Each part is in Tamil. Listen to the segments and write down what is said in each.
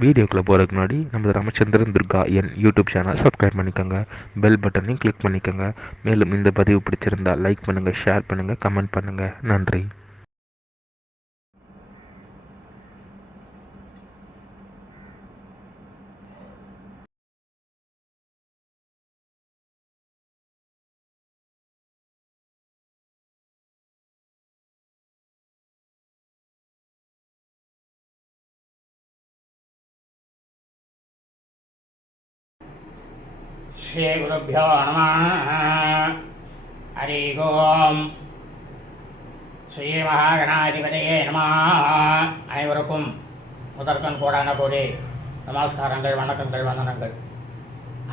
வீடியோக்குள்ளே போகிறதுக்கு முன்னாடி நம்ம ராமச்சந்திரன் துர்கா என் யூடியூப் சேனல் சப்ஸ்கிரைப் பண்ணிக்கோங்க, பெல் பட்டனையும் கிளிக் பண்ணிக்கோங்க. மேலும் இந்த பதிவு பிடிச்சிருந்தால் லைக் பண்ணுங்கள், ஷேர் பண்ணுங்கள், கமெண்ட் பண்ணுங்கள். நன்றி. ஸ்ரீ குருப்யோ நம. ஹரி ஓம். ஸ்ரீ மகாகணாதிபதியே நம. அனைவருக்கும் முதற்கண் கோடான கோடி நமஸ்காரங்கள், வணக்கங்கள், வந்தனங்கள்.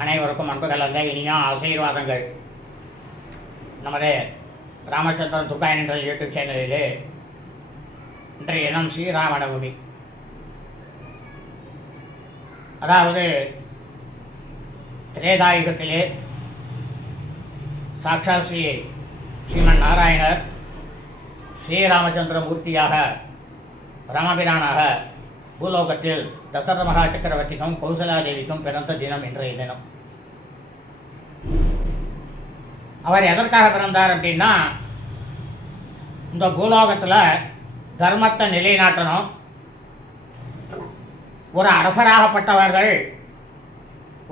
அனைவருக்கும் அன்பு கலந்த இனிய ஆசீர்வாதங்கள். நமது ராமச்சந்திரன் துர்கா என்ற யூடியூப் சேனலிலே இன்றைய தினம் ஸ்ரீராமநவமி. அதாவது திரேதாயுகத்திலே சாட்சாத் ஸ்ரீமன் நாராயணர் ஸ்ரீராமச்சந்திர மூர்த்தியாக ராமபிரானாக பூலோகத்தில் தசரத மகா சக்கரவர்த்திக்கும் கௌசலாதேவிக்கும் பிறந்த தினம் இன்றைய தினம். அவர் எதற்காக பிறந்தார் அப்படின்னா, இந்த பூலோகத்தில் தர்மத்தை நிலைநாட்டணும். ஒரு அரசராகப்பட்டவர்கள்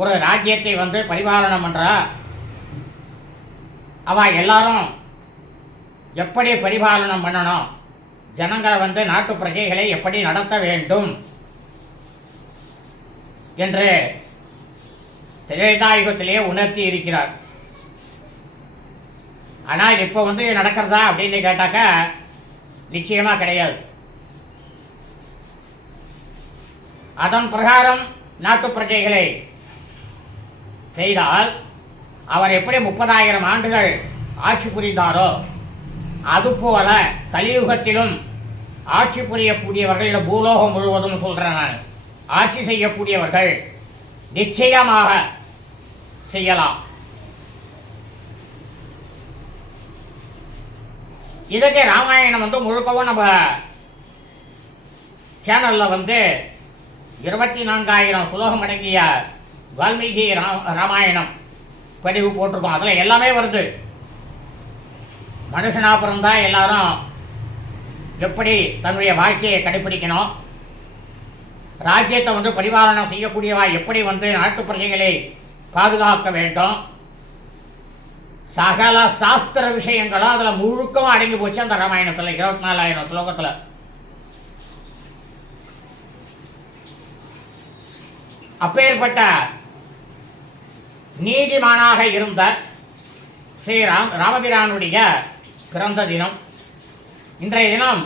ஒரு ராஜ்யத்தை பரிபாலனம் பண்ணுறா. அவள் எல்லாரும் எப்படி பரிபாலனம் பண்ணணும், ஜனங்களை நாட்டு பிரஜைகளை எப்படி நடத்த வேண்டும் என்று திரேதாயுகத்திலே உணர்த்தி இருக்கிறார். ஆனால் இப்போ நடக்கிறதா அப்படின்னு கேட்டாக்க நிச்சயமாக கிடையாது. அதன் பிரகாரம் நாட்டு பிரஜைகளை செய்தால் அவர் எப்படி 30,000 ஆண்டுகள் ஆட்சி புரிந்தாரோ அதுபோல கலியுகத்திலும் ஆட்சி புரியக்கூடியவர்கள், இந்த பூலோகம் முழுவதும் சொல்கிறேன் நான், ஆட்சி செய்யக்கூடியவர்கள் நிச்சயமாக செய்யலாம். இதுக்கு ராமாயணம் முழுக்கவும் நம்ம சேனலில் 24,000 சுலோகம் அடங்கிய வால்மீகி ராமாயணம் பதிவு போட்டிருக்கோம். அதில் எல்லாமே வருது. மனுஷனாக பிறந்தால் எல்லாரும் எப்படி தன்னுடைய வாழ்க்கையை கடைப்பிடிக்கணும், ராஜ்யத்தை பரிபாலனம் செய்யக்கூடியவா எப்படி நாட்டு பிரஜைகளை பாதுகாக்க வேண்டும், சகல சாஸ்திர விஷயங்களும் அதில் முழுக்கவும் அடங்கி போச்சு அந்த ராமாயணத்தில். 24,000 ஸ்லோகத்தில். அப்பேற்பட்ட நீதிமானாக இருந்த ராமபிரானுடைய பிறந்த தினம் இன்றைய தினம்.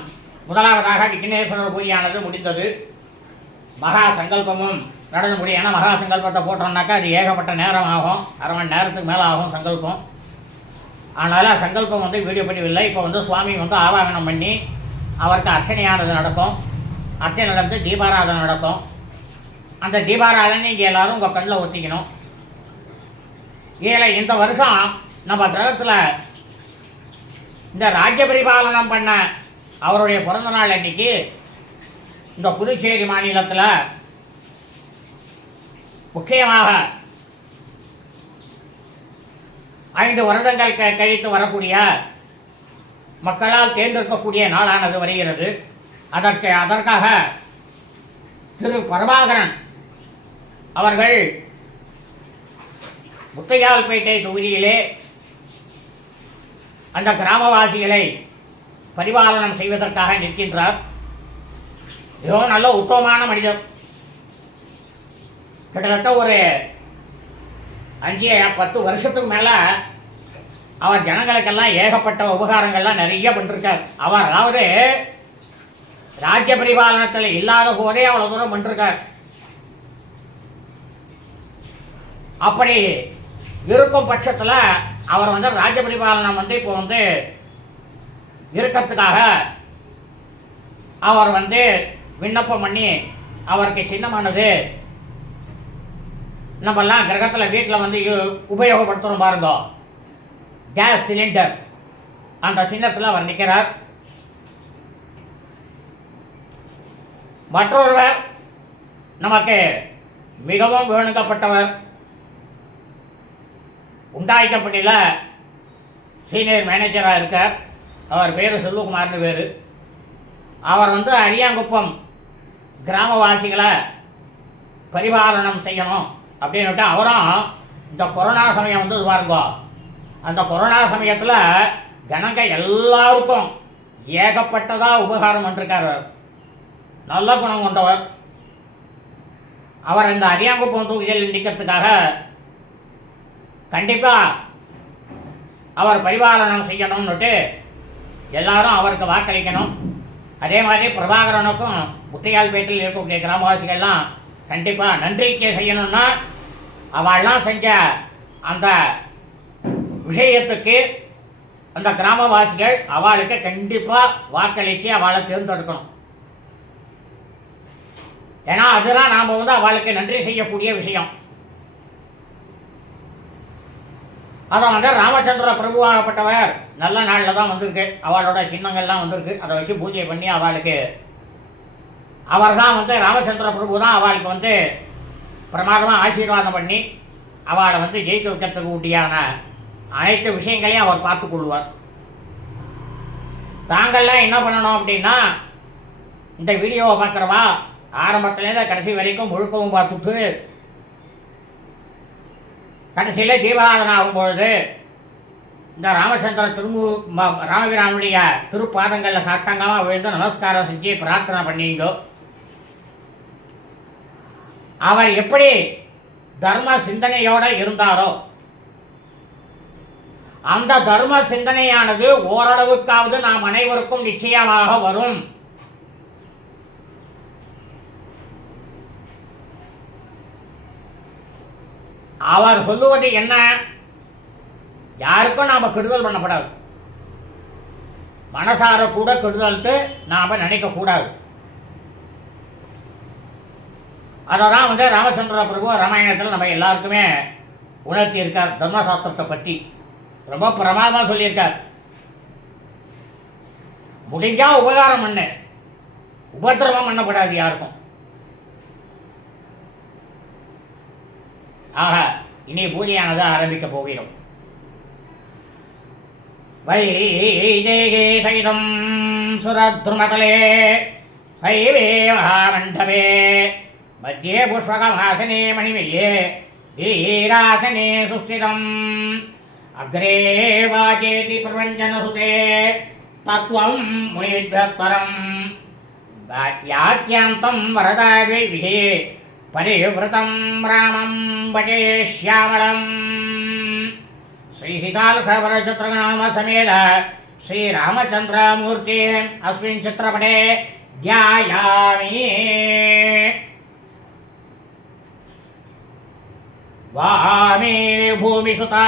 முதலாவதாக விக்னேஸ்வரர் பூஜையானது முடிந்தது. மகா சங்கல்பமும் நடந்து முடியும். ஏன்னா மகா சங்கல்பத்தை போட்டோம்னாக்கா அது ஏகப்பட்ட நேரம் ஆகும், அரை மணி நேரத்துக்கு மேலே ஆகும் சங்கல்பம். அதனால் சங்கல்பம் வீடியோ பதிவில்லை. இப்போ சுவாமி ஆவாகனம் பண்ணி அவருக்கு அர்ச்சனையானது நடக்கும். அர்ச்சனை நடந்து தீபாராதனை நடக்கும். அந்த தீபாராதனை நீங்கள் எல்லோரும் உங்கள் கண்ணில் ஒத்திக்கணும். இதில் இந்த வருஷம் நம்ம கிரகத்தில் இந்த ராஜ்ய பரிபாலனம் பண்ண அவருடைய பிறந்த நாள் அன்னைக்கு இந்த புதுச்சேரி மாநிலத்தில் முக்கியமாக 5 வருடங்கள் கழித்து வரக்கூடிய மக்களால் தேர்ந்தெடுக்கக்கூடிய நாளானது வருகிறது. அதற்காக திரு பிரபாகரன் அவர்கள் முத்தையால்பேட்டை தொகுதியிலே அந்த கிராமவாசிகளை பரிபாலனம் செய்வதற்காக நிற்கின்றார். மிகவும் நல்ல உத்தமமான மனிதர். கிட்டத்தட்ட ஒரு 5-10 வருஷத்துக்கு மேலே அவர் ஜனங்களுக்கெல்லாம் ஏகப்பட்ட உபகாரங்கள்லாம் நிறைய பண்ணிருக்கார். அவர் அதாவது ராஜ்ய பரிபாலனத்தில் இல்லாத போதே அவ்வளோ தூரம் பண்ணிருக்கார். அப்படி இருக்கும் பட்சத்தில் அவர் ராஜ்ய பரிபாலனம் இப்போ இருக்கிறதுக்காக அவர் விண்ணப்பம் பண்ணி அவருக்கு சின்னமானது நம்மெல்லாம் கிரகத்தில் வீட்டில் உபயோகப்படுத்துகிறோம் பாருங்க, கேஸ் சிலிண்டர். அந்த சின்னத்தில் அவர் நிற்கிறார். மற்றொருவர் நமக்கு மிகவும் வேணுக்கப்பட்டவர். உண்டாய் கம்பெனியில் சீனியர் மேனேஜராக இருக்கார். அவர் பேர் செல்வகுமார்னு பேர். அவர் அரியாங்குப்பம் கிராமவாசிகளை பரிபாலனம் செய்யணும் அப்படின்னுட்டு அவரும் இந்த கொரோனா சமயம் பாருங்க, அந்த கொரோனா சமயத்தில் ஜனங்க எல்லாருக்கும் ஏகப்பட்டதாக உபகாரம் பண்ணிருக்கார். நல்ல குணம் கொண்டவர். அவர் இந்த அரியாங்குப்பம் தொகுதியில் நிற்கிறதுக்காக கண்டிப்பாக அவர் பரிபாலனம் செய்யணும்னுட்டு எல்லாரும் அவருக்கு வாக்களிக்கணும். அதே மாதிரி பிரபாகரனுக்கும் முத்தையால்பேட்டில் இருக்கக்கூடிய கிராமவாசிகள்லாம் கண்டிப்பாக நன்றிக்கை செய்யணும்னா அவள்லாம் செஞ்ச அந்த விஷயத்துக்கு அந்த கிராமவாசிகள் அவளுக்கு கண்டிப்பாக வாக்களித்து அவளை தேர்ந்தெடுக்கணும். ஏன்னா அதுதான் நாம் அவளுக்கு நன்றி செய்யக்கூடிய விஷயம். அதை ராமச்சந்திர பிரபுவாகப்பட்டவர் நல்ல நாளில் தான் வந்திருக்கு. அவளோட சின்னங்கள்லாம் வந்திருக்கு. அதை வச்சு பூஜை பண்ணி அவளுக்கு அவர் தான் ராமச்சந்திர பிரபு தான் அவளுக்கு பிரமாதமாக ஆசீர்வாதம் பண்ணி அவளை ஜெயிக்க வைக்கிறதுக்கு ஊட்டியான அனைத்து விஷயங்களையும் அவர் பார்த்துக்கொள்வார். தாங்கள்லாம் என்ன பண்ணணும் அப்படின்னா, இந்த வீடியோவை பார்க்குறவா ஆரம்பத்துலேருந்து கடைசி வரைக்கும் முழுக்கவும் பார்த்துட்டு கடைசியில் தீபாராதனை ஆகும்பொழுது இந்த ராமச்சந்திர ராமபிரானுடைய திருப்பாதங்களில் சாஷ்டாங்கமாக விழுந்து நமஸ்காரம் செஞ்சு பிரார்த்தனை பண்ணிங்க. அவர் எப்படி தர்ம சிந்தனையோடு இருந்தாரோ அந்த தர்ம சிந்தனையானது ஓரளவுக்காவது நாம் அனைவருக்கும் நிச்சயமாக வரும். அவர் சொல்லுவது என்ன, யாருக்கும் நாம் கெடுதல் பண்ணப்படாது. மனசார கூட கெடுதல்ட்டு நாம் நினைக்கக்கூடாது. அதை தான் ராமச்சந்திர பிரபு ராமாயணத்தில் நம்ம எல்லாருக்குமே உணர்த்தி இருக்கார். தர்மசாஸ்திரத்தை பற்றி ரொம்ப பிரமாதமாக சொல்லியிருக்கார். முடிஞ்சா உபகாரம் பண்ணு, உபத்திரவம் பண்ணப்படாது யாருக்கும். ஆக இனி பூஜையானது ஆரம்பிக்க போகிறோம். வைதேகே சகிதம் சுரத்ருமதலே வைவே மகாமண்டபே மத்தியே புஷ்பகமாசனே மணிமயே வீராசனே சுஸ்திதம் அக்ரே வாச்சேதி பிரபஞ்சனசுதே தத்வம் முனிभ्यः பரம் யாத்யாந்தம் வரதாவிஹி परिवृतं रामं भजे श्यामलं श्री सीतालक्ष्मणचत्रनाम समेत श्रीरामचन्द्रमूर्ति अस्मिन् चित्रपटे ध्यायामि। वामे भूमिसुता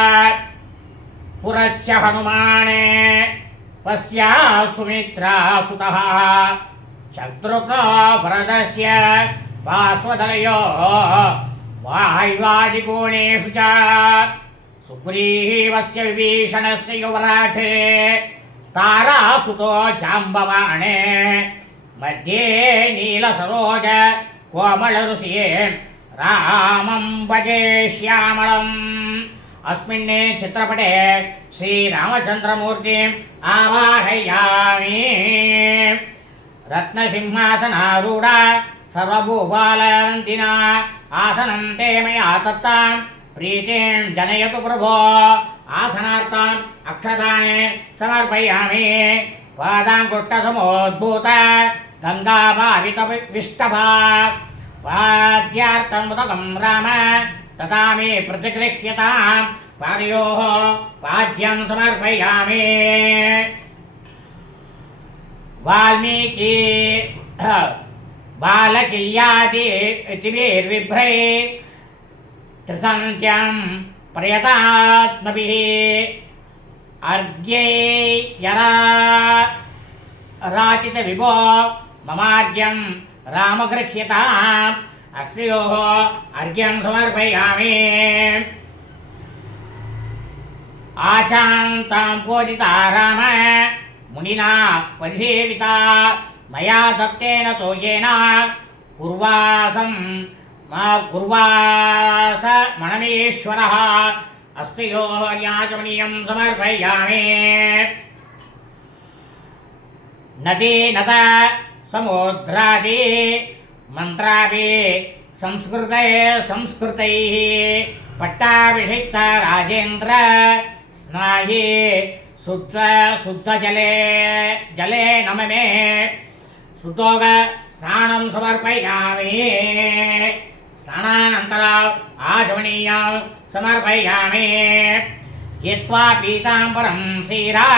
पुरस्य हनुमान् पश्या सुमित्रा सुतः शत्रुघ्नो भरतस्य पार्श्वदलयो वायुवादिकोणेषु च सुग्रीवस्य विभीषणस्य युवराट् तारासुतो जाम्बवाणे मध्ये नीलसरोज कोमलऋषिये रामं भजे श्यामलम्। अस्मिन् चित्रपटे श्रीरामचन्द्रमूर्तिम् आवाहयामि। रत्नसिंहासनारूढ सर्वभूपालवन्दिना आसनं ते मया दत्तां प्रीतिं जनयतु प्रभो। आसनार्थम् अक्षतानि समर्पयामि। पादाङ्गुष्ठसमोद्भूत गङ्गाभावितविष्टभा वाद्यार्थं मुदकं राम तथा मे प्रतिगृह्यतां पादयोः पाद्यं समर्पयामि। वाल्मीकि बालकिल्याति तिभिर्विभ्रै त्रिसन्त्यं प्रयतात्मभिः अर्घ्यै यरा राचितविभो ममार्घ्यं रामगृह्यताम् अस्योः अर्घ्यं समर्पयामि। आचान्तां पूजिता राम मुनिना परिसेविता मया दत्तेन तोयेन कुर्वासं मा कुर्वास मनमेश्वरः अस्तु यो हर्याचमनीयं समर्पयामि। नदी नद समुद्रादि मंत्राभि संस्कृते संस्कृतैः पट्टाभिषिक्त राजेन्द्र स्नाहि शुद्ध शुद्ध जले जले नममे शुद्धोग स्नानं समर्पयामि। स्नानानन्तरम् आचमनीयं समर्पयामि। यत्वा पीताम्बरं सीरा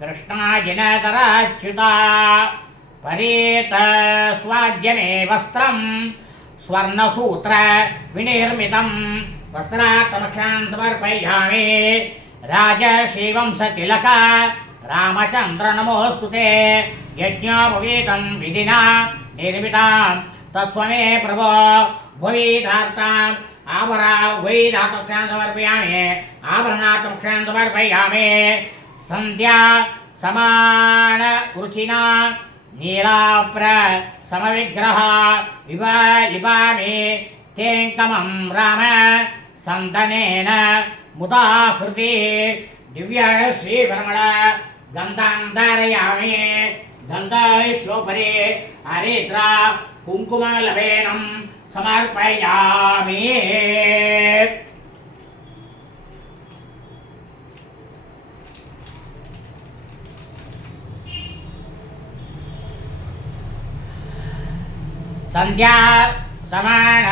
कृष्णाजिनतराच्युता परेत स्वाद्यमे वस्त्रं स्वर्णसूत्र विनिर्मितं वस्त्रार्थमक्षान् समर्पयामि। राजश्रीवंशतिलक रामचन्द्र नमोऽस्तुते यज्ञोपवीतं विधिना निर्मितां तत्त्वमे प्रभो भुविधार्ताम् वैधार्थमक्षान् समर्पयामि। आभरणार्थमक्षान् समर्पयामि। संध्या समान रुचिना नीलाप्र समविग्रह विभामि तेङ्कमं राम सन्दनेन मुदाहृति दिव्य श्रीपरमण गन्धां धारयामि। गन्धेश्वोपरि हरिद्रा कुङ्कुमलवेनं समर्पयामि। संध्या समान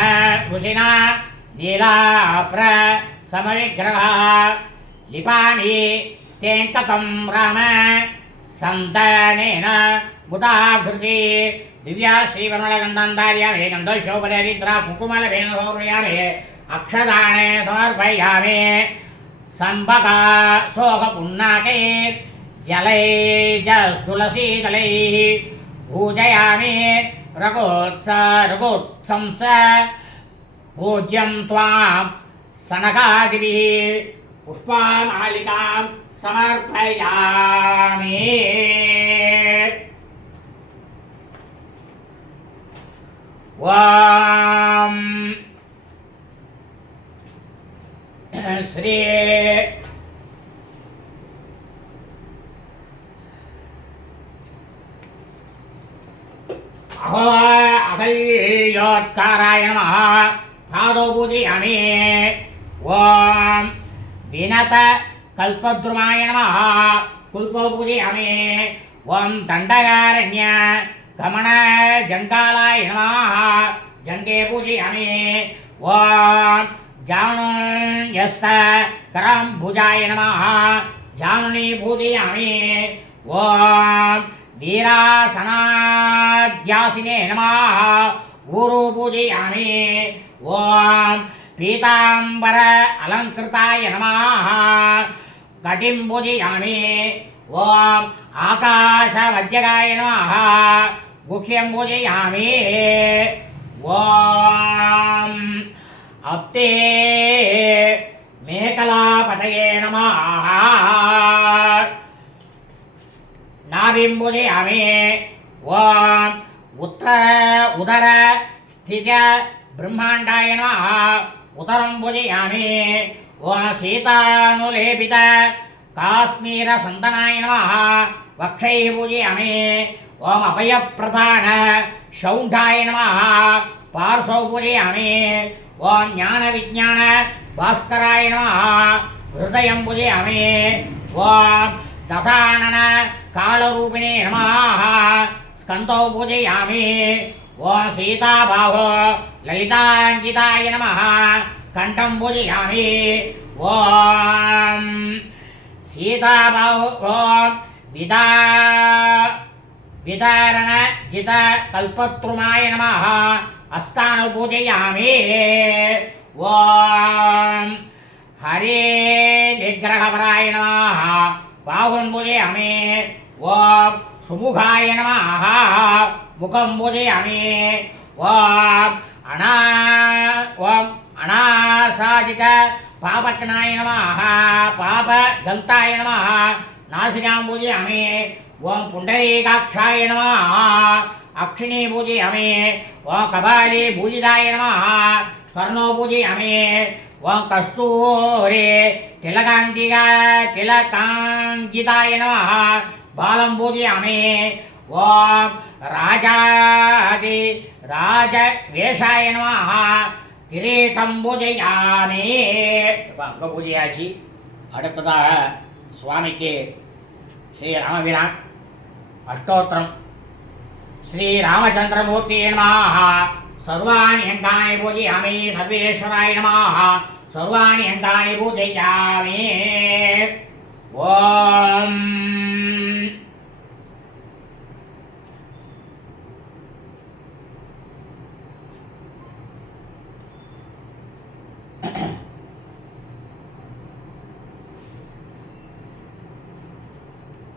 कुशिना नीलाप्र समविग्रह लिपामि तेङ्कतं राम सन्दनेन मुदाहृति दिव्या श्रीपरमलगन्धं धारयामि। गन्धेश्वोपरि हरिद्रा कुङ्कुमलवेन समर्पयामि। अक्षदाने समर्पयामि। सम्भगा शोभपुन्नाकैर्जलैर्जस्तुलसीदलैः पूजयामि। रघोत्संस पूज्यं त्वां सनकादिभिः पुष्पमालिकां समर्पयामि। ॐ श्री अहल्योत्काराय नमः पादौ पूजयामि। ॐ विनत कल्पद्रुमाय नमः कुल्पौ पूजयामि। ॐ दण्डकारण्य गमन जङ्गालाय नमः जङ्गे पूजयामि। ॐ जानुन्यस्त करं भुजाय नमः जानुनी पूजयामि। ॐ वीरासनाद्यासिने नमः ऊरु पूजयामि। ॐ पीताम्बर अलङ्कृताय नमः कटिं पूजयामि। ॐ आकाशमध्यगाय नमः गुह्यं पूजयामि। ॐ अप्ते मेखलापतये नमः नाभिं पूजयामि। ॐ उदर स्थित ब्रह्माण्डाय नमः उदरं पूजयामि। ॐ सीतानुलेपित काश्मीरसन्दनाय नमः वक्षैः पूजयामि। ॐ अभयप्रधान शौण्ढाय नमः पार्श्वौ पूजयामि। ॐ ज्ञानविज्ञान भास्कराय नमः हृदयं पूजयामि। ॐ दशानन कालरूपिणे नमः स्कन्धौ पूजयामि। ॐ सीताबाहो ललिताङ्किताय नमः कण्ठं पूजयामि। ॐ सीताबाहो विदारण जित कल्पत्रुमाय नमः अस्तानु पूजयामि। ॐ हरे निग्रहपराय नमः बाहुं पूजयामि। ॐ सुमुखाय नमः मुखं पूजयामि। ॐ अनासादित पापकनाय नमः पापदन्ताय नमः नासिकां पूजयामि। ॐ पुण्डरीकाक्षाय नमः अक्षिणी पूजयामि ओं कपाली पूजिताय नमः कर्णो पूजयामि ओं कस्तूरी तिलकांजिताय नमः बालं पूजयामि ओं राजवेषाय नमः किरीटं पूजयामि अங்கே பூஜையாச்சு. அடுத்ததாக சுவாமிக்கு ஸ்ரீ ராமபிரான் அஷ்டோத்திரம். श्री रामचंद्रमूर्ति नमः सर्वाणि अंगानि पूजयामि सर्वेश्वराय नमः सर्वाणि अंगानि पूजयामि. ओम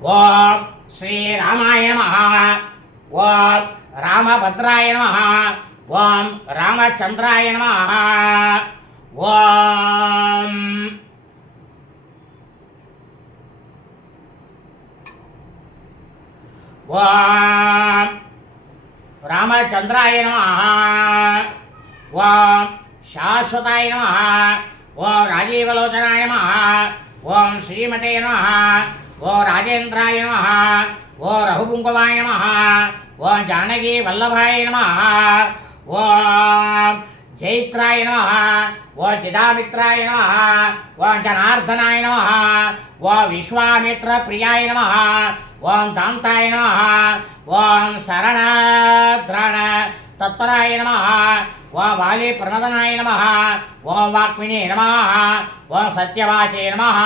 ओम श्री रामाय नमः ओम रामभद्राय नमः ओम रामचंद्राय नमः ओम ओम रामचंद्राय नमः ओम शाश्वताय नमः ओम राजीवलोचनाय नमः ओम श्रीमते नमः ओम राजेन्द्राय नमः ओम रघुपुंगवाय नमः ओम जानकी वल्लभाय नमः ओम जैत्राय नमः ओम चिदामित्राय नमः ओम जनार्दनाय नमः ओम विश्वामित्र प्रियाय नमः ओम दान्ताय नमः ओम शरणद्रण तत्पराय नमः ओम वाली प्रणदनाय नमः ओम वाक्मिने नमः ओम सत्यवाचे नमः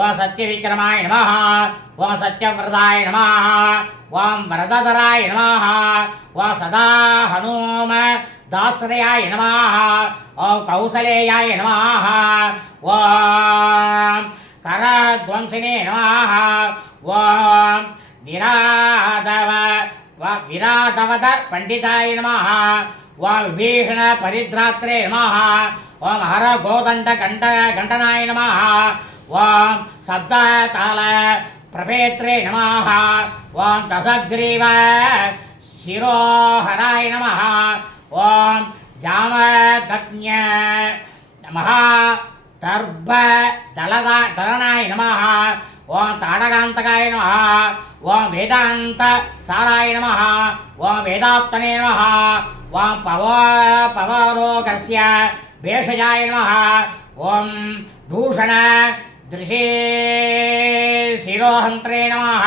ओम सत्यविक्रमाय नमः ओम सत्यव्रताय नमः ओम वरदधराय नमः ओम सदा हनुम दाश्रयाय नमः ओम कौसलेयाय नमः ओम करध्वंसिने नमः ओम विराधवद पंडिताय नमः ओम विभीषण परिद्रात्रे नमः ओम हर गोदंड गंडनाय नमः ओम शब्दताल प्रभेत्रे नमः ओम दशग्रीव शिरोहराय नमः ओम जामदग्न्य महादर्भ दलनाय नमः ओम ताडकांतकाय नमः ओम वेदांत साराय नमः ओम वेदात्मने नमः ओम पवरोगस्य भेषजाय नमः ओम दूषण दृशे शिरोहंत्रे नमः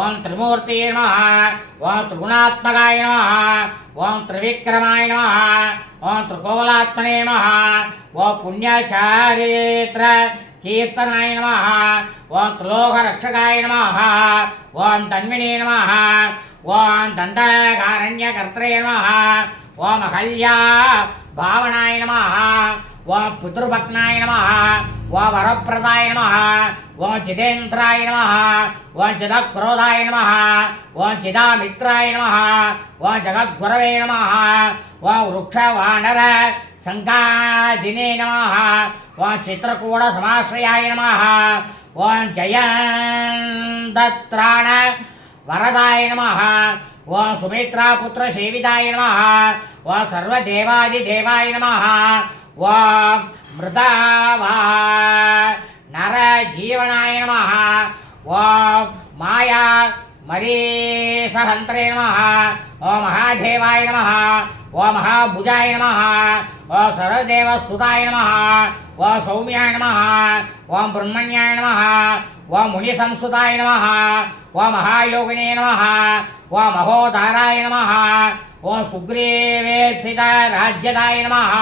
ओम त्रिमूर्ति नमः ओम त्रिगुणात्मकाय नमः ओम त्रिविक्रमाय नमः ओम त्रिकोलात्मने नमः ओम पुण्यचारित्र कीर्तनाय नमः ओम त्रिलोकरक्षकाय नमः ओम तन्विने नमः ओम दंडकारण्यकर्त्रे नमः ओम अहल्या भावनाय नमः ओम पितृभक्नाय नमः ओम वरप्रदाय नमः ओम जितेन्द्राय नमः ओम चिदक्रोधाय नमः ओम चिदामित्राय नमः ओम जगद्गुरवे नमः ओम वृक्षवानर संगादिने नमः ओम चित्रकूट समाश्रयाय नमः ओम जयन्तत्राण वरदाय नमः ओम सुमित्रा पुत्र सेविताय नमः ओम सर्वदेवादिदेवाय नमः ओम मृदावा नर जीवनाय नमः ओम माया मरीसहंत्रे नमः ओम महादेवाय नमः ओम महाभुजाय नमः ओम सर्वदेवस्तुताय नमः ओम सौम्याय नमः ओम ब्रह्मण्याय नमः ओम मुनिसंसुताय नमः ओम महायोगिने नमः ओम महोदाराय नमः ओम सुग्रीवेक्षित राज्यदाय नमः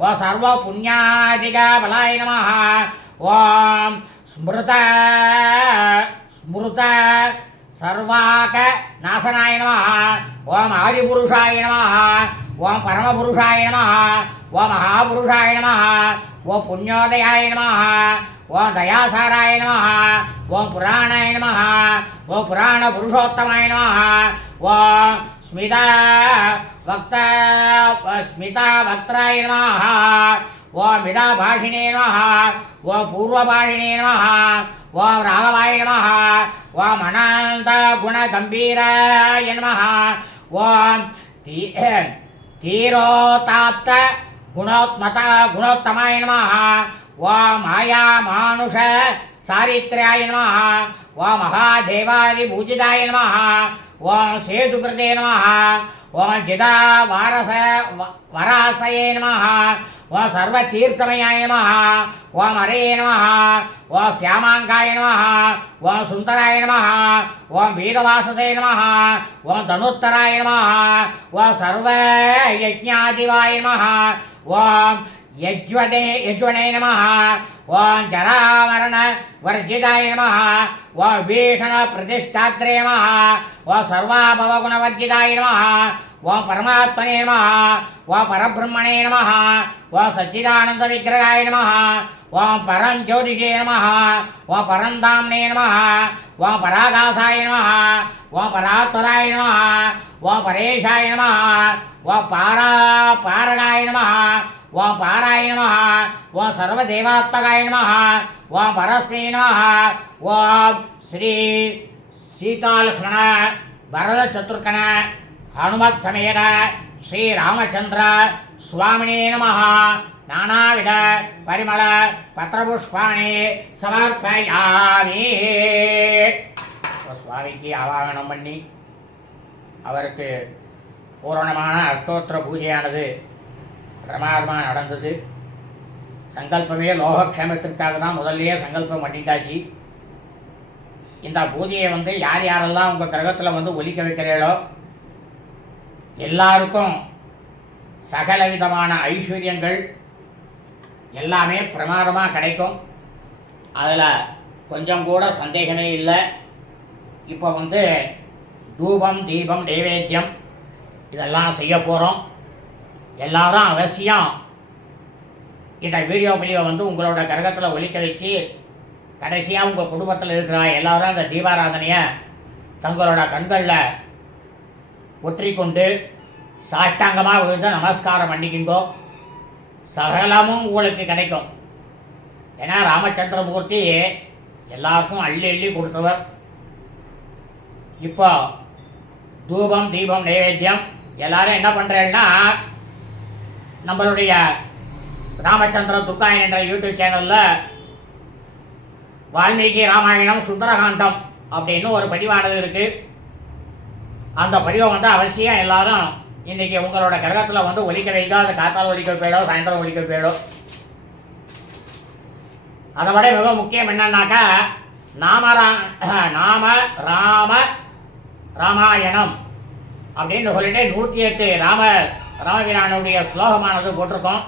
ओम सर्वपुण्यादिकबलाय नमः ओम स्मृत सर्वाक नाशनाय नमः ओम आदिपुरुषाय नमः ओम परमपुरुषाय नमः ओम महापुरुषाय नमः ओम पुण्योदयाय नमः ओम दयासाराय नमः ओम पुराणाय नमः ओम पुराण पुरुषोत्तमाय नमः ओम स्मितावक्त्राय नमः ओम मिदाभाषिणे नमः ओम पूर्वभाषिणे नमः ओम राघवाय नमः ओम अनंत गुणगंभीराय नमः ஓம் தீரோதாத்த குணோத்தமாய நமः. ஓம் மாயா மானுஷ சாரித்ர்யாய நமः. ஓம் மகாதேவாதி பூஜிதாய நமः. ஓம் சேதுகிருதே நமः. ஓம் ஜிதா வராசயே நமः. ஓம் சர்வதீர்த்தமயாய நமः. ஓம் ஹரே நமः. ஓம் சியாமாங்காய நமः. ஓம் சுந்தராய நமः. ஓம் வீரவாசதே நமः. ஓம் தனுத்தராய நமः. ஓம் சர்வயஜ்ஞாதிவாய நமः. ஓம் யஜ்வனே நமः. ஓம் ஜராமரண வர்ஜிதாய நமः. ஓம் பீஷண பிரதிஷ்டாத்ரே நமः. ஓம் சர்வாபவகுணவர்ஜிதாய நமः. ஓம் பரமாத்மனே நமः. ஓம் பரபிரம்மணே நமः. ஓம் சச்சிதானந்த விக்கிரகாய நமः. ஓம் பரம் ஜோதிஷே நமः. ஓம் பரந்தாம்னே நமः. ஓம் பராகாசாய நமः. ஓம் பராத்வராய நமः. ஓம் பரேஷாய நமः. ஓம் பாரகாய நமः. ஓம் பாராய நமः. ஓம் சர்வதேவாத்மகாய நமः. ஓம் பரஸ்மை நமः. ஓம் ஸ்ரீ சீதாலக்ஷ்மண பரத சத்ருக்கண ஹனுமத் சமேத ஸ்ரீ ராமச்சந்திர சுவாமினே நமः. நானாவிட பரிமள பத்திரபுஷ்பாணி சமர்ப்பயாமி. சுவாமிக்கு ஆவாகனம் பண்ணி அவருக்கு பூரணமான அஷ்டோத்திர பூஜையானது பிரமாதமாக நடந்தது. சங்கல்பமே லோகக்ஷேமத்திற்காக தான் முதல்லையே சங்கல்பம் பண்ணிட்டாச்சு. இந்த பூஜையை யார் யாரெல்லாம் உங்கள் கிரகத்தில் ஒலிக்க வைக்கிறீர்களோ எல்லாருக்கும் சகல விதமான ஐஸ்வர்யங்கள் எல்லாமே பிரமாதமாக கிடைக்கும். அதில் கொஞ்சம் கூட சந்தேகமே இல்லை. இப்போ தூபம் தீபம் நைவேத்தியம் இதெல்லாம் செய்ய போகிறோம். எல்லாரும் அவசியம் இந்த வீடியோ உங்களோட கிரகத்தில் ஒலிக்க வச்சு கடைசியாக உங்கள் குடும்பத்தில் இருக்கிற எல்லாரும் அந்த தீபாராதனையை தங்களோட கண்களில் ஒற்றிக்கொண்டு சாஷ்டாங்கமாக விழுந்து நமஸ்காரம் பண்ணிக்கிங்கோ. சகலமும் உங்களுக்கு கிடைக்கும். ஏன்னா ராமச்சந்திரமூர்த்தி எல்லாருக்கும் அள்ளி அள்ளி கொடுத்தவர். இப்போ தூபம் தீபம் நைவேத்தியம் எல்லாரும் என்ன பண்ணுறேன்னா நம்மளுடைய ராமச்சந்திர துர்காயன் என்ற யூடியூப் சேனலில் வால்மீகி ராமாயணம் சுந்தரகாண்டம் அப்படின்னு ஒரு பதிவானது இருக்குது. அந்த பதிவை அவசியம் எல்லாரும் இன்றைக்கி உங்களோட கிரகத்தில் ஒலிக்க வைக்க. அது காத்தால் ஒலிக்க போயிடும், சாயந்தரம் ஒலிக்க போயிடும். அதை விட மிக முக்கியம் என்னன்னாக்கா ராமாயணம் அப்படின்னு சொல்லிட்டு 108 ராமபிரானுடைய ஸ்லோகமானது போட்டிருக்கோம்,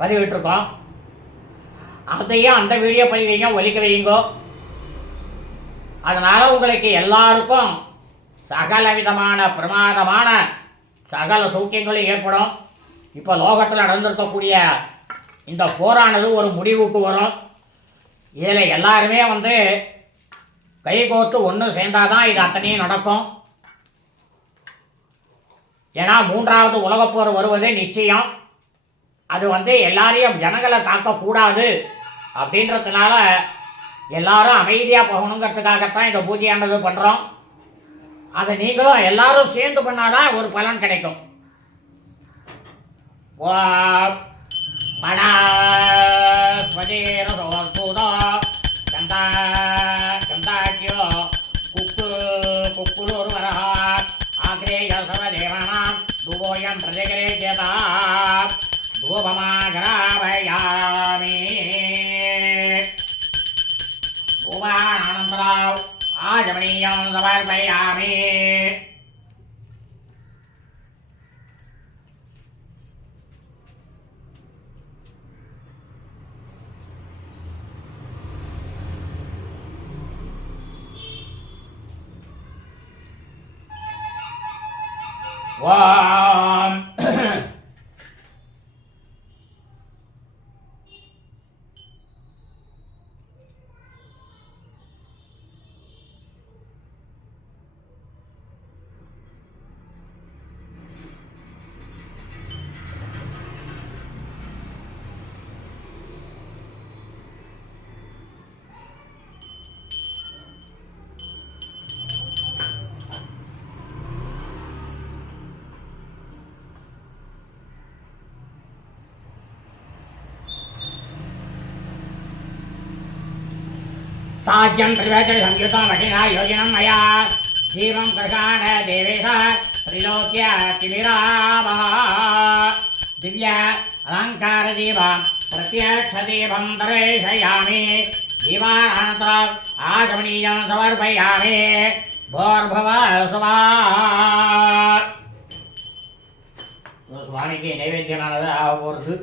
பதிவிட்டிருக்கோம். அதையும் அந்த வீடியோ பதிவையும் ஒலிக்க வையுங்கோ. அதனால் உங்களுக்கு எல்லாருக்கும் சகல விதமான பிரமாதமான சகல சௌக்கியங்களும் ஏற்படும். இப்போ லோகத்தில் நடந்திருக்கக்கூடிய இந்த போரானது ஒரு முடிவுக்கு வரும். இதில் எல்லாருமே கைகோர்த்து ஒன்று சேர்ந்தாதான் இது அத்தனையும் நடக்கும். ஏன்னா 3வது உலகப்போர் வருவது நிச்சயம். அது எல்லாரையும் ஜனங்களை தாக்கக்கூடாது அப்படின்றதுனால எல்லாரும் அமைதியாக போகணுங்கிறதுக்காகத்தான் இந்த பூஜையானது பண்ணுறோம். அதை நீங்களும் எல்லாரும் சேர்ந்து பண்ணாதான் ஒரு பலன் கிடைக்கும். தூபோயம் பிரஜகரே ஜேதா தூபமாகராபயாமி. தூபானந்தராவ் ஆஜமனீயம் சமர்ப்பயாமி. ஓம் साज्यं त्रिवेचरि संयुतमहिना योजनं मया जीवं कृशान देवेश त्रिलोक्य तिमिरावः दिव्य अलङ्कारदीपं प्रत्यक्षदीपं दर्शयामि दीपानन्तरम् आचमनीयं समर्पयामि भोर्भुवस्सुवः சுவாமிக்கு நைவேத்தியமானது ஆக போகிறது.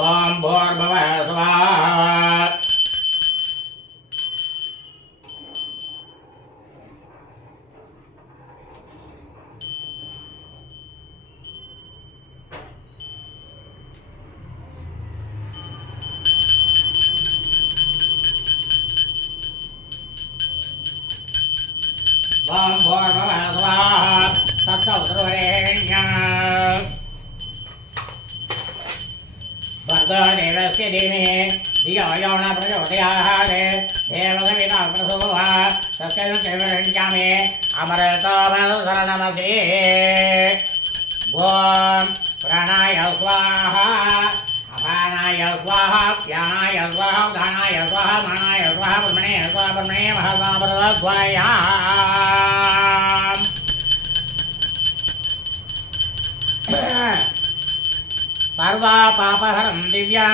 ஓம் பூர்புவஸ்ஸுவः ஓம் பூர்புவஸ்ஸுவः தத்சவிதுர்வरेण्यं भर्गो देवस्य धीमहि धियो यो न प्रचोदयात् देवसविता प्रसूः तस्य देवरञ्चामि अमृतोपशरणमसि ॐ प्राणाय स्वाहा अपानाय स्वाहा व्यानाय स्वाहा उदानाय स्वाहा मानाय स्वाहा ब्रह्मणे स्वाहा ब्रह्मणे महास्वाहा सर्वा पापहरं दिव्यां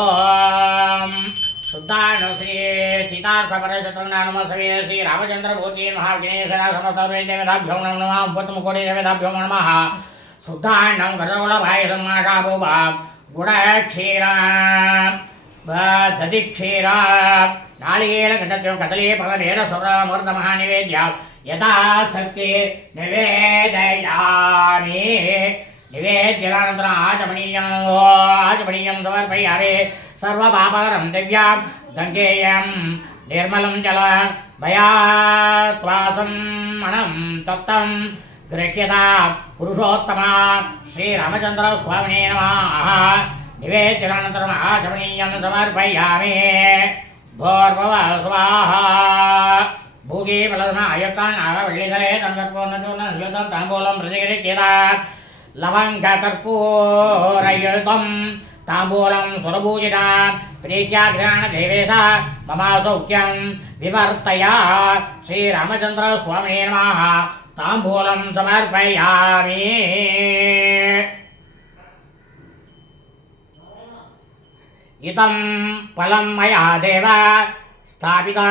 ओम शुद्धानु श्री सीतार्थपरचतुर्नामसवे श्री रामचंद्रमूर्ति महाविघ्नेश्वरा समस्तवेदेवताभ्यो नमः उपतमकोटिदेवताभ्यो नमः शुद्धान्नं गरगुणभायसं माषाभूभां गुडक्षीरां दधिक्षीरां नालिकेलघटत्वं कदली फलनेरसुरमूर्तमहानिवेद्यां यथाशक्ति निवेदयामि निवेद्यानन्तरम् आचमनीयं समर्पयामि सर्वपापहरं दिव्यां गङ्गेयं निर्मलं जलं भयात्वासं मनं तप्तं गृह्यता पुरुषोत्तमा श्रीरामचन्द्रस्वामिने नमः निवेद्यानन्तरम् आचमनीयं समर्पयामि भूर्भुवस्सुवः भूगे फलसमायुक्तान् आववल्लिधरे तङ्कर्पूर्णचूर्णं ताम्बूलं प्रतिगृह्यता लवङ्गकर्पूरयुतं ताम्बूलं सुरभूजितां प्रीत्याघ्राणदेवेश मम सौख्यं विवर्तय श्रीरामचन्द्रस्वामिने नमः ताम्बूलं समर्पयामि इतं फलं मया देव स्थापिता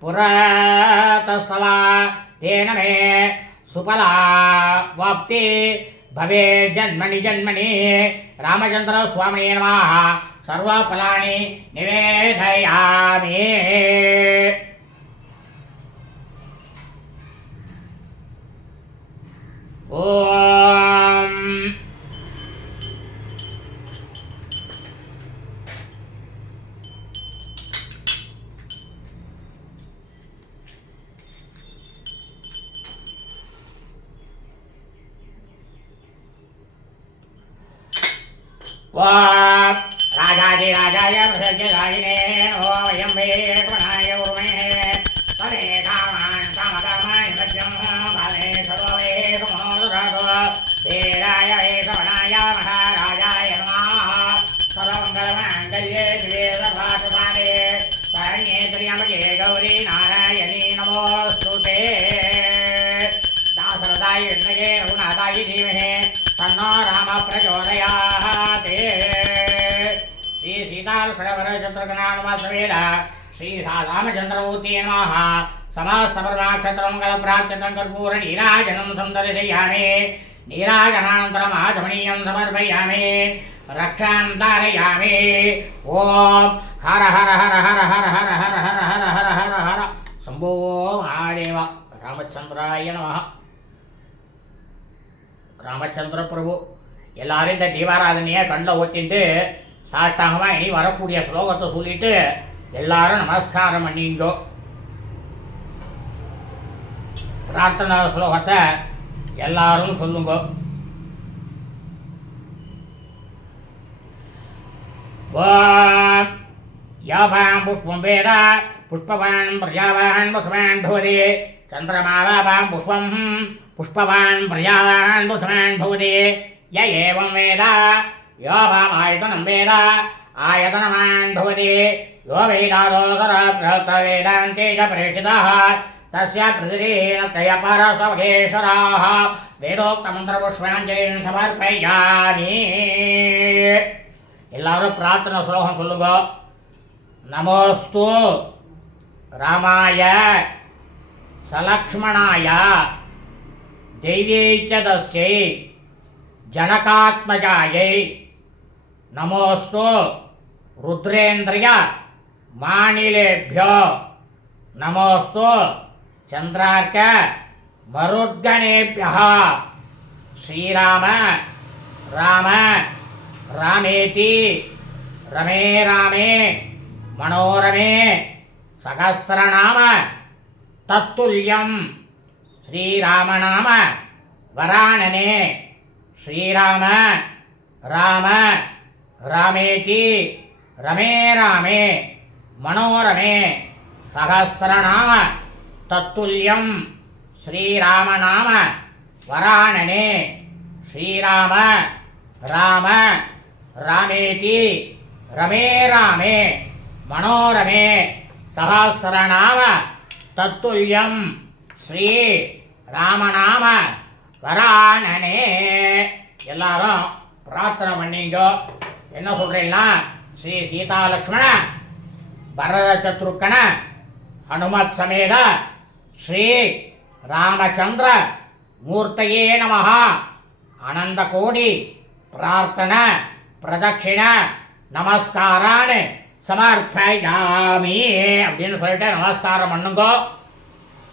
पुरतस्सवा तेन मे सुफला वाप्ति भवे जन्मनि जन्मनि रामचन्द्रस्वामिने नमः सर्वफलानि निवेदयामि ॐ राजाधिराजाय प्रसज्यदायिने नमो वयं वेङ्कटनाय उर्मे तवे कामान् कामकामाय मध्यं भावे सर्वे सुमोदरातो वीराय वेशवणाय महाराजाय नमः सर्वमङ्गलमाङ्गल्ये शिवे सर्वार्थसाधके शरण्ये त्र्यम्बके गौरी नारायणी नमोऽस्तुते दासरथाय विद्महे रघुनाथाय धीमहि तन्नो रामः प्रचोदयात् श्री सीतालक्ष्मणभरतशत्रुघ्नानुमतवेद श्री रामचन्द्रमूर्ति नमः समस्तपरमाक्षत्रमङ्गलप्राप्त्यर्थं कर्पूरनीराजनं संदर्शयामि नीराजनानन्तरम् आचमनीयं समर्पयामि रक्षां धारयामि ॐ हर हर हर हर हर हर हर हर हर हर हर हर शम्भो महादेव रामचन्द्राय नमः ராமச்சந்திர பிரபு எல்லாரும் இந்த தீபாராதனையை கண்ணில் ஊற்றிட்டு சாஷ்டாங்கமாக இனி வரக்கூடிய ஸ்லோகத்தை சொல்லிட்டு எல்லாரும் நமஸ்காரம் பண்ணிங்கோ. பிரார்த்தனா ஸ்லோகத்தை எல்லாரும் சொல்லுங்க. यावां पुष्पं वेद पुष्पवान् प्रजावान् वसवान् भवति चन्द्रमावां पुष्पं पुष्पवान् प्रजावान् वसवान् भवति य एवं वेद यावामायतनं वेद आयतनवान् भवति यो वेदादोसरवेदान्ते च प्रेषितः तस्य पृथिवीन त्रयपरसवगेश्वराः வேதோக்தமந்திரபுஷ்பாஞ்சலின் சமர்ப்பயாமி. எல்லாரும் பிரார்த்தனை ஸ்லோகம் சொல்லுங்க. நமோஸ்து ராமாய சலக்ஷ்மணாய தெய்வீச்சதஸ்யை ஜனகாத்மஜாயை நமோஸ்து ருத்ரேந்திரிய மாநிலேभ्यो நமோஸ்து चंद्रार्क मरुद्गणेभ्यः श्रीराम राम रामेति रमे रामे मनोरमे सहस्रनाम तत्तुल्यं श्रीरामनाम वरानने श्रीराम राम रामेति रमे रामे मनोरमे सहस्रनाम तत्तुल्यं श्रीरामनाम वरानने श्रीराम राम रामेति रमे रामे मनोरमे सहस्रनाम तत्तुल्यं श्री रामनाम वरानने. எல்லாரும் பிரார்த்தனை பண்ணீங்க. என்ன சொல்றீங்கன்னா ஸ்ரீ சீதா லக்ஷ்மண பரத சத்ருக்கன हनुमत् समेत श्री रामचंद्र मूर्तये नमः आनंद कोटि प्रार्थना प्रदक्षिण நமஸ்காரான் சமர்ப்பயாமி அப்படின்னு சொல்லிட்டு நமஸ்காரம் பண்ணுங்க.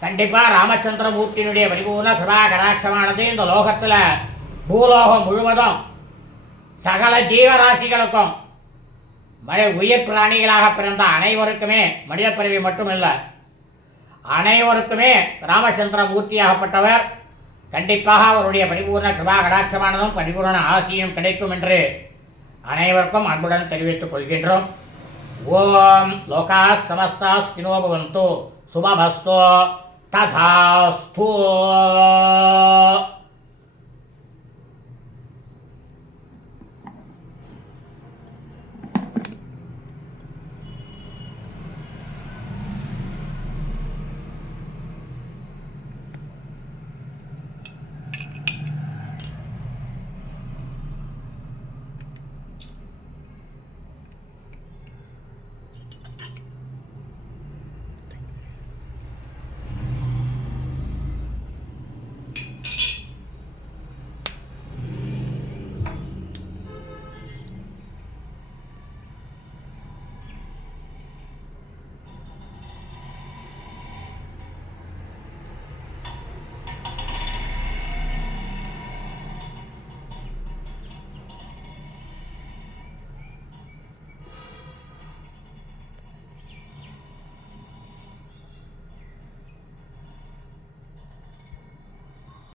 கண்டிப்பாக ராமச்சந்திரமூர்த்தியினுடைய பரிபூர்ண கிருபா கடாட்சமானது இந்த லோகத்தில் பூலோகம் முழுவதும் சகல ஜீவராசிகளுக்கும் உயிர் பிராணிகளாக பிறந்த அனைவருக்குமே மனித பிறவி மட்டுமில்லை அனைவருக்குமே ராமச்சந்திர மூர்த்தியாகப்பட்டவர் கண்டிப்பாக அவருடைய பரிபூர்ண கிருபா கடாட்சமானதும் பரிபூர்ண ஆசியும் கிடைக்கும் என்று அனைவருக்கும் அன்புடன் தெரிவித்துக் கொள்கின்றோம். ஓம் லோகா சமஸ்தா ஸ்கினோ பவந்து சுபமஸ்து ததாஸ்து.